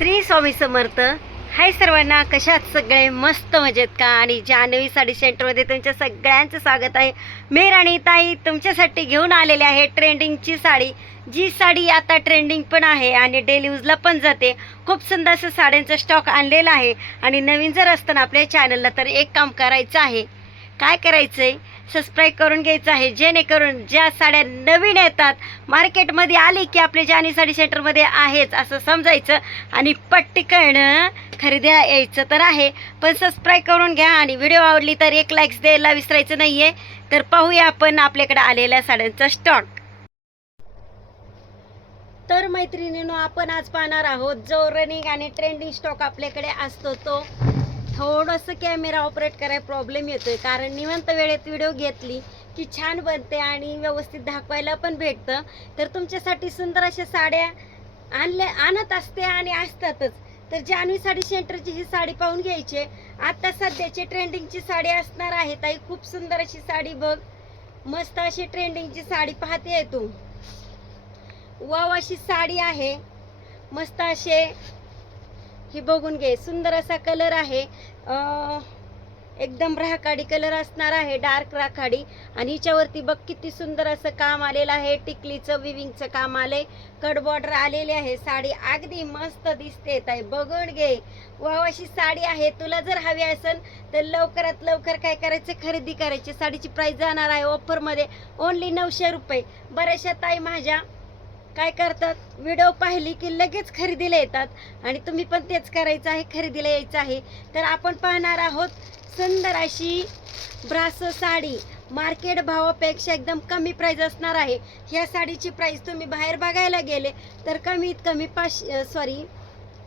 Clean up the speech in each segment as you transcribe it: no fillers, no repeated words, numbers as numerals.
श्री स्वामी समर्थ. हाय सर्वांना, कशात सगळे मस्त मजेत का? आणि जान्हवी साडी सेंटरमध्ये तुमच्या सगळ्यांचं स्वागत आहे. मी राणी ताई तुमच्यासाठी घेऊन आलेले आहे ट्रेंडिंगची साडी. जी साडी आता ट्रेंडिंग पण आहे आणि डेली यूजला पण जाते. खूप सुंदर असं साड्यांचा स्टॉक आणलेला आहे. आणि नवीन जर असतं ना आपल्या चॅनलला तर एक काम करायचं आहे. काय करायचं आहे? सबस्क्राईब करून घ्यायचं आहे, जेणेकरून ज्या साड्या नवीन येतात मार्केटमध्ये आली की आपल्या जान्हवी साडी सेंटरमध्ये आहेच असं समजायचं आणि पटकन खरेदी यायचं तर आहे. पण सबस्क्राईब करून घ्या आणि व्हिडिओ आवडली तर एक लाईक्स द्यायला विसरायचं नाही आहे. तर पाहूया आपण आपल्याकडे आलेल्या साड्यांचा स्टॉक. तर मैत्रिणींनो, आपण आज पाहणार आहोत जो रनिंग आणि ट्रेंडिंग स्टॉक आपल्याकडे असतो तो. थोडंसं कॅमेरा ऑपरेट करायला प्रॉब्लेम येतोय, कारण निवांत वेळेत व्हिडिओ घेतली की छान बनते आणि व्यवस्थित दाखवायला पण भेटतं. तर तुमच्यासाठी सुंदर अशा साड्या आणत असते आणि असतातच. तर जान्हवी साडी सेंटरची ही साडी पाहून घ्यायची. आता सध्याची ट्रेंडिंगची साडी असणार आहे ताई. खूप सुंदर अशी साडी बघ, मस्त अशी ट्रेंडिंगची साडी पाहते तू. वाव अशी साडी आहे, मस्त असे ही बघून घे. सुंदर असा कलर आहे, एकदम राखाडी कलर असणार आहे, डार्क राखाडी. आणि हिच्यावरती बघ किती सुंदर असं काम आलेलं आहे. टिकलीचं विविंगचं काम आलंय, कट बॉर्डर आलेले आहे. साडी अगदी मस्त दिसते ताई, बघून घे. वाव अशी साडी आहे. तुला जर हवी असेल तर लवकरात लवकर काय करायचं, खरेदी करायची. साडीची प्राइस जाणार आहे ऑफरमध्ये ओन्ली 900 रुपये. बऱ्याचशा ताई माझ्या काय करतात, व्हिडिओ पाहिली की लगेच खरेदीला येतात आणि तुम्ही पण तेच करायचं आहे, खरेदीला यायचं आहे. तर आपण पाहणार आहोत सुंदर अशी ब्रासो साडी. मार्केट भावापेक्षा एकदम कमी प्राइस असणार आहे. ह्या साडीची प्राइस तुम्ही बाहेर बघायला गेले तर कमीत कमी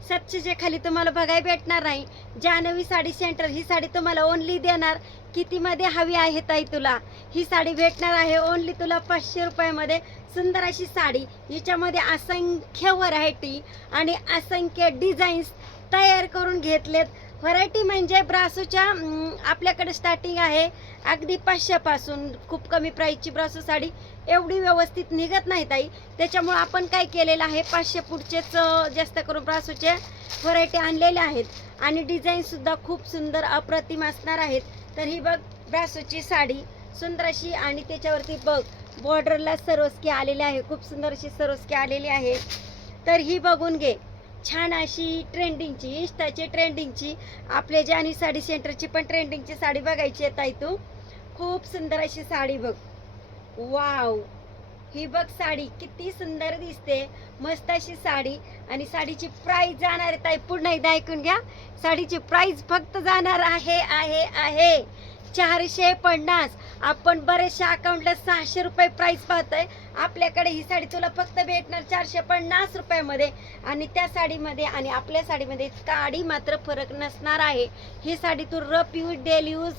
700च्या खाली तुम्हाला बघायला भेटणार नाही. जान्हवी साडी सेंटर ही साडी तुम्हाला ओनली देणार कितीमध्ये हवी आहे ताई तुला? ही साडी भेटणार आहे ओनली तुला 500 रुपयामध्ये. सुंदर अशी साडी, हिच्यामध्ये असंख्य व्हरायटी आणि असंख्य डिझाईन्स तयार करून घेतलेत. व्हरायटी म्हणजे ब्रासोच्या आपल्याकडे स्टार्टिंग आहे अगदी 500 पासून. खूप कमी प्राईसची ब्रासो साडी एवढी व्यवस्थित निघत नाही ताई. त्याच्यामुळे आपण काय केलेलं आहे, 500 पुढचेच जास्त करून ब्रासोचे व्हरायटी आणलेल्या आहेत. आणि डिझाईन सुद्धा खूप सुंदर अप्रतिम असणार आहेत. तर ही बघ ब्रासोची साडी सुंदर अशी, आणि त्याच्यावरती बघ बॉर्डरला सरोस्की आलेले आहे, खूप सुंदर अशी सरोस्की आलेली आहे. तर ही बघून घे, छान अशी ट्रेंडिंगची, इंस्टाची ट्रेंडिंगची, आपल्या जान्हवी साडी सेंटरची पण ट्रेंडिंगची साडी बघायची आहे ताई तू. खूप सुंदर अशी साडी बघ, वाव. ही बघ साडी किती सुंदर दिसते, मस्त अशी साडी. आणि साडीची प्राइस जाणार आहे ताई, पुन्हा एकदा ऐकून घ्या. साडीची प्राइस फक्त जाणार आहे 450. आपण बरेचशा अकाउंटला 600 रुपये प्राइस पाहतोय. आपल्याकडे ही साडी तुला फक्त भेटणार 450 रुपयामध्ये. आणि त्या साडीमध्ये आणि आपल्या साडीमध्ये काडी मात्र फरक नसणार आहे. ही साडी तू रफ यूज, डेली यूज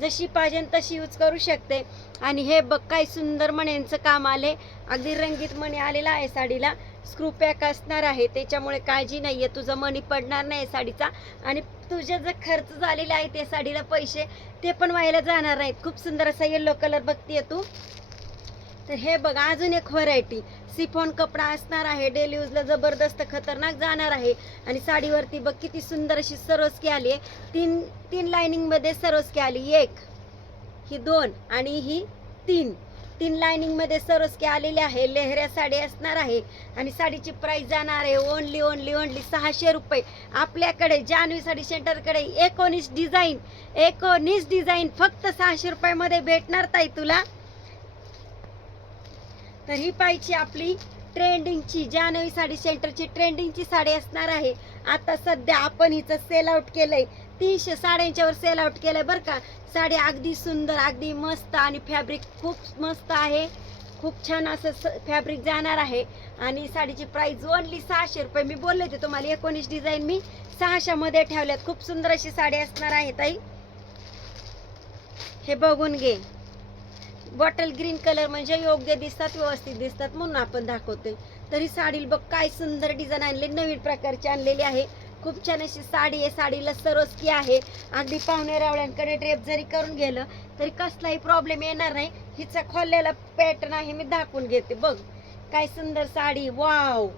जशी पाहिजे तशी यूज करू शकते. आणि हे बघ काय सुंदर मण्यांचं काम आले, अगदी रंगीत मणी आलेला आहे साडीला. स्क्रू पॅक असणार आहे, त्याच्यामुळे काळजी नाहीये, तुझं मणी पडणार नाही साडीचा. आणि तुझे जे खर्च झालेले आहे ते साडीला पैसे ते पण व्हायला जाणार नाहीत. खूप सुंदर असा येलो कलर बघतीये तू. तर हे बघ अजून एक व्हरायटी, सिफॉन कपडा असणार आहे, डेली यूजला जबरदस्त खतरनाक जाणार आहे. आणि साडीवरती बघ किती सुंदर अशी सरोस्की आली आहे. तीन लाइनिंग मध्ये सरोस्की आली, एक ही 2 आणि ही 3 लाइनिंग मध्ये सरोस्की आलेली आहे. लेहऱ्या साडी असणार आहे. आणि साडीची प्राइस जाणार आहे ओनली 600 रुपये. आपल्याकडे जान्हवी साडी सेंटरकडे 19 डिझाईन फक्त 600 रुपयामध्ये भेटणार ताई तुला. तर ही पाहिजे आपली ट्रेंडिंगची जान्हवी साडी सेंटरची ट्रेंडिंगची साडी असणार आहे. आता सध्या आपण हिचं सेल आउट केलंय, 300 साड्यांच्यावर सेल आउट केलंय बरं का. साडी अगदी सुंदर, अगदी मस्त, आणि फॅब्रिक खूप मस्त आहे. खूप छान असं फॅब्रिक जाणार आहे. आणि साडीची प्राइस ओनली 600 रुपये. मी बोलले होते तुम्हाला 19 डिझाईन मी 600 मध्ये ठेवल्यात. खूप सुंदर अशी साडी असणार आहे ताई. हे बघून घे, बॉटल ग्रीन कलर म्हणजे योग्य दिसतात, व्यवस्थित दिसतात म्हणून आपण दाखवतोय. तरी साडी बघ काय सुंदर डिझाईन आणले, नवीन प्रकारची आणलेली आहे. खूप छान अशी साडी आहे. साडीला सरोस्की आहे. अगदी पाहुणे रावळ्यांकडे ड्रेप जरी करून गेलं तरी कसलाही प्रॉब्लेम येणार नाही. हिचा खोललेला पॅटर्न आहे, मी दाखवून घेते. बघ काय सुंदर साडी, वाव.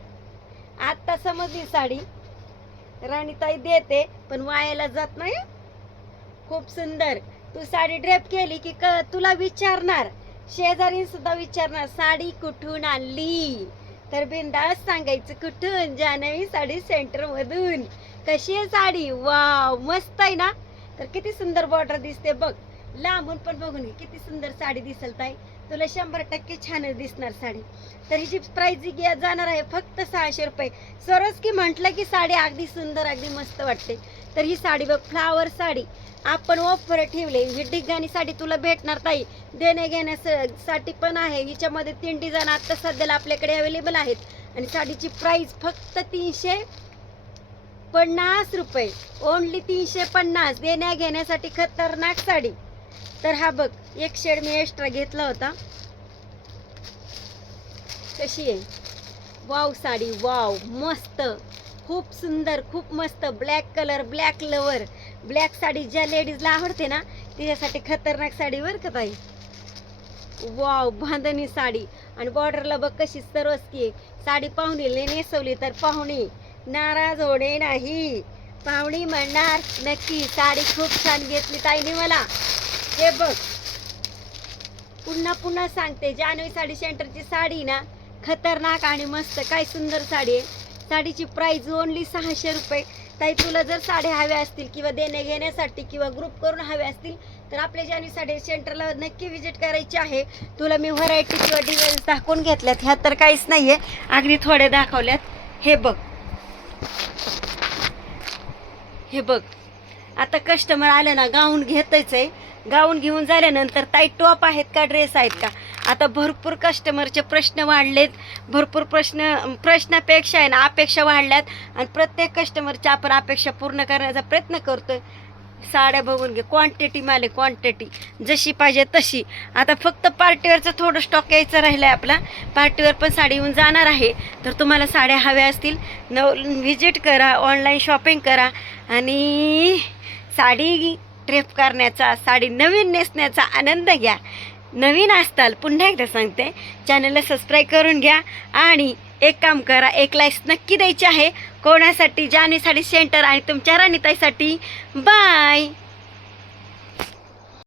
आता समजली साडी. राणीताई देते, पण वायाला जात नाही. खूप सुंदर. तू साडी ड्रेप केली की तुला विचारणार, शेजारी सुद्धा विचारणार साडी कुठून आणली, तर बिंदास सांगायचं कुठून, जान्हवी साडी सेंटर मधून. कशी आहे साडी? वाव, मस्त आहे ना. तर किती सुंदर बॉर्डर दिसते बघ, लांबून पण बघून घे किती सुंदर साडी दिसल ताई. तुला 100% छानच दिसणार साडी. तर हिची प्राइस जाणार आहे फक्त 600 रुपये. सरस की म्हटलं की साडी अगदी सुंदर, अगदी मस्त वाटते. तर ही साडी बघ, फ्लावर साडी आपण ऑफर ठेवले. ही डिझाईन साडी तुला भेटणार ताई, देणे घेण्यासाठी पण आहे. हिच्यामध्ये 3 डिझाईन आता सध्याला आपल्याकडे अवेलेबल आहेत. आणि साडीची प्राइस फक्त 350 रुपये, ओनली 350. देण्या घेण्यासाठी खतरनाक साडी. तर हा बघ, एक शेड मी एक्स्ट्रा घेतला होता. कशी आहे? वाव साडी, वाव, मस्त, खूप सुंदर, खूप मस्त. Black colour, black lover, black sari ज्या लेडीजला आवडते ना तिच्यासाठी खतरनाक साडी बरं का ताई. वाव, बांधणी साडी. आणि बॉर्डरला बघ कशी सरसकी साडी. पाहुणीला नेसवली तर पाहुणी नाराज होणे नाही. पाहुणी म्हणणार नक्की साडी खूप छान घेतली ताईने मला. हे बघ, पुन्हा पुन्हा सांगते, जान्हवी साडी सेंटरची साडी ना खतरनाक आणि मस्त. काय सुंदर साडी आहे. साडीची प्राइस ओनली 600 रुपये. ताई तुला जर साड्या हव्या असतील किंवा देणे घेण्यासाठी किंवा ग्रुप करून हव्या असतील तर आपल्या जान्हवी साडी सेंटरला नक्की विजिट करायची आहे. तुला मी व्हरायटी किंवा डिझाईन दाखवून घेतल्यात, ह्या तर काहीच नाहीये, अगदी थोडे दाखवल्यात. हे बघ, हे बघ, आता कस्टमर आलं ना गाऊन घेतच आहे. गाऊन घेऊन झाल्यानंतर ताई टॉप आहेत का, ड्रेस आहेत का. आता भरपूर कस्टमरचे प्रश्न वाढलेत. भरपूर प्रश्नापेक्षा आहे ना अपेक्षा वाढल्यात. आणि प्रत्येक कस्टमरच्या आपण अपेक्षा पूर्ण करण्याचा प्रयत्न करतोय. साड्या बघून घे, क्वांटिटी माले क्वांटिटी जशी पाहिजे तशी. आता फक्त पार्टीवेअरचं थोडं स्टॉक यायचं राहिलं आहे आपला. पार्टीवेअर पण साडी येऊन जाणार आहे. तर तुम्हाला साड्या हव्या असतील व्हिजिट करा, ऑनलाईन शॉपिंग करा आणि साडी ड्रेप करण्याचा, साडी नवीन नेसण्याचा आनंद घ्या. नवीन असताल पुन्हा एकदा सांगते, चॅनलला सबस्क्राईब करून घ्या. आणि एक काम करा, एक लाईक नक्की द्यायची आहे. कोणासाठी? जान्हवी साडी सेंटर आणि तुमच्या राणीताईसाठी. बाय.